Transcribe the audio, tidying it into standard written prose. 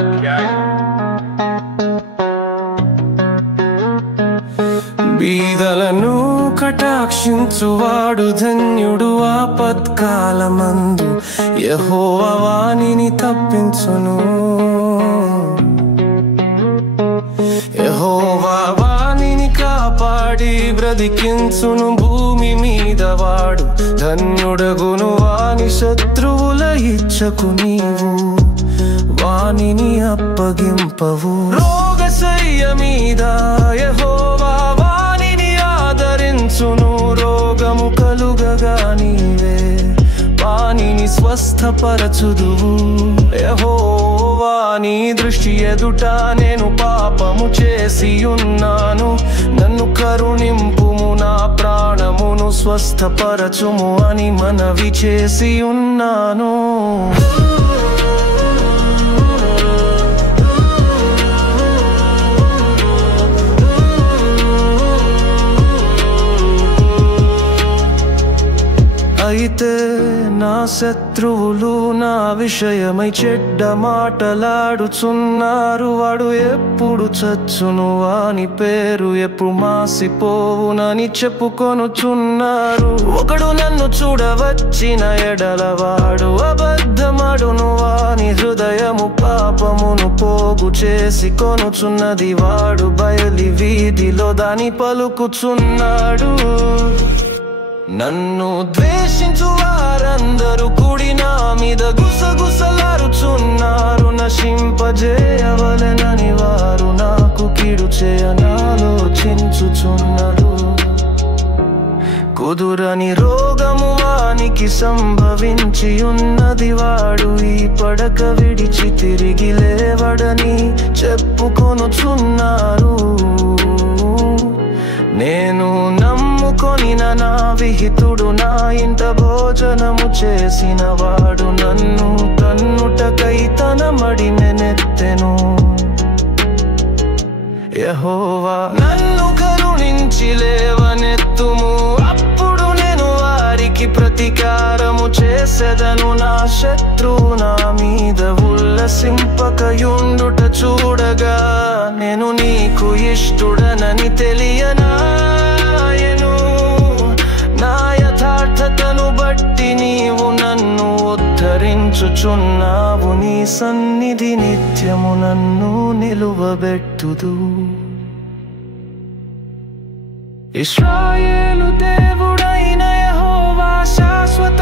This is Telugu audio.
అధ్యాయం. బీదలను కటాక్షించువాడు ధన్యుడు, ఆపత్కాలమందు యెహోవా వానిని తప్పించును. యెహోవా వానిని కాపాడి బ్రతికించును. భూమి మీద వాడు ధన్యుడగును. వాని శత్రువుల ఇచ్చకు నీవు వానిని అప్పగింపవు. రోగశయ్య మీద యెహోవా వానిని ఆదరించును. రోగము కలుగగా నీవే వానిని స్వస్థపరచుదువు. యెహోవా నీ దృష్టి ఎదుట నేను పాపము చేసి ఉన్నాను. నన్ను కరుణింపుము, నా ప్రాణమును స్వస్థపరచుము అని మనవి చేసి ఉన్నాను. అయితే నా శత్రువులు నా విషయమై చెడ్డ మాటలాడుచున్నారు. వాడు ఎప్పుడు చచ్చును, వాని పేరు ఎప్పుడు మాసిపోవునని చెప్పుకొనుచున్నారు. ఒకడు నన్ను చూడవచ్చిన ఎడల వాడు అబద్ధమాడును. వాని హృదయము పాపమును పోగు చేసి కొనుచున్నది. వాడు బయలి వీధిలో దాని పలుకుచున్నాడు. నన్ను ద్వేషించు వారందరూ కూడి నా మీద గుసగుసలారుచున్నారు. నశింపజేయవలెనని వారు నాకు కీడు చేయనాలోచించుచున్నారు. కుదురని రోగము వానికి సంభవించి ఉన్నది. వాడు ఈ పడక విడిచి తిరిగి లేవడని చెప్పుకొనుచున్నారు. నేను నమ్ముకొనిన నా విహితుడు నా ఇంట భోజనము చేసిన వాడు నన్ను తన్నుటకై తన మడిమెనెత్తెను. యెహోవా నన్ను కరుణించి లేవనెత్తుము, అప్పుడు నేను వారికి ప్రతీకారము చేసెదను. నా శత్రువు నా మీద ఉల్లసింపకయుండుట చూడగా నేను నీకు ఇష్టుడనని తెలియనాయెను. నా యథార్థతను బట్టి నీవు నన్ను ఉద్ధరించుచున్నావు. నీ సన్నిధి నిత్యము నన్ను నిలువబెట్టుదు. ఇశ్రాయేలు దేవుడైన యెహోవా శాశ్వత